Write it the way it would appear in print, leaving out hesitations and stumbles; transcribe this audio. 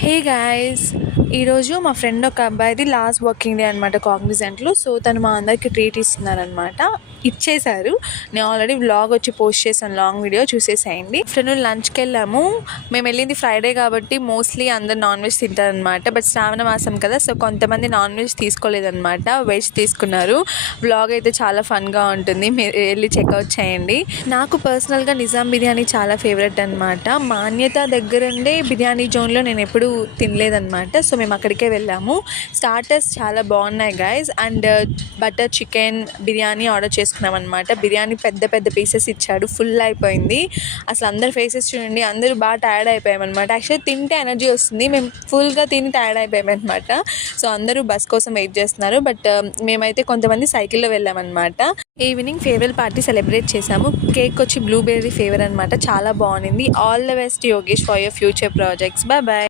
Hey guys, ఈరోజు మా friend ఒక అబ్బాయిది లాస్ట్ వర్కింగ్ డే అనమాట కాగ్నిజెంట్లో. సో తను మా అందరికి ట్రీట్ ఇస్తున్నారనమాట. ఇచ్చేశారు. నేను ఆల్రెడీ వ్లాగ్ వచ్చి పోస్ట్ చేశాను, లాంగ్ వీడియో చూసేసేయండి. ఫ్రెండ్ లంచ్కి వెళ్ళాము. మేము వెళ్ళింది ఫ్రైడే కాబట్టి మోస్ట్లీ అందరు నాన్ వెజ్ తింటారనమాట. బట్ శ్రావణ మాసం కదా, సో కొంతమంది నాన్ వెజ్ తీసుకోలేదనమాట, వెజ్ తీసుకున్నారు. వ్లాగ్ అయితే చాలా ఫన్గా ఉంటుంది, మీరు వెళ్ళి చెక్అవుట్ చేయండి. నాకు పర్సనల్గా నిజాం బిర్యానీ చాలా ఫేవరెట్ అనమాట. మాన్యత దగ్గరుండే బిర్యానీ జోన్లో నేను ఎప్పుడూ తినలేదన్నమాట. సో మేము అక్కడికే వెళ్ళాము. స్టార్టర్స్ చాలా బాగున్నాయి guys. And butter chicken biryani order చేసుకున్నాం అనమాట. బిర్యానీ పెద్ద పెద్ద పీసెస్ ఇచ్చాడు, ఫుల్ అయిపోయింది. అసలు అందరు ఫేసెస్ చూడండి, అందరూ బాగా టైర్డ్ అయిపోయామన్నమాట. యాక్చువల్లీ తింటే ఎనర్జీ వస్తుంది, మేము ఫుల్గా తిని టైర్డ్ అయిపోయామన్నమాట. సో అందరూ బస్ కోసం వెయిట్ చేస్తున్నారు. బట్ మేమైతే కొంతమంది సైకిల్లో వెళ్ళామన్నమాట. ఈవినింగ్ ఫేర్వెల్ పార్టీ సెలబ్రేట్ చేశాము. కేక్ వచ్చి బ్లూబెర్రీ ఫ్లేవర్ అనమాట, చాలా బాగుంది. All the best Yogesh for your future projects. Bye bye.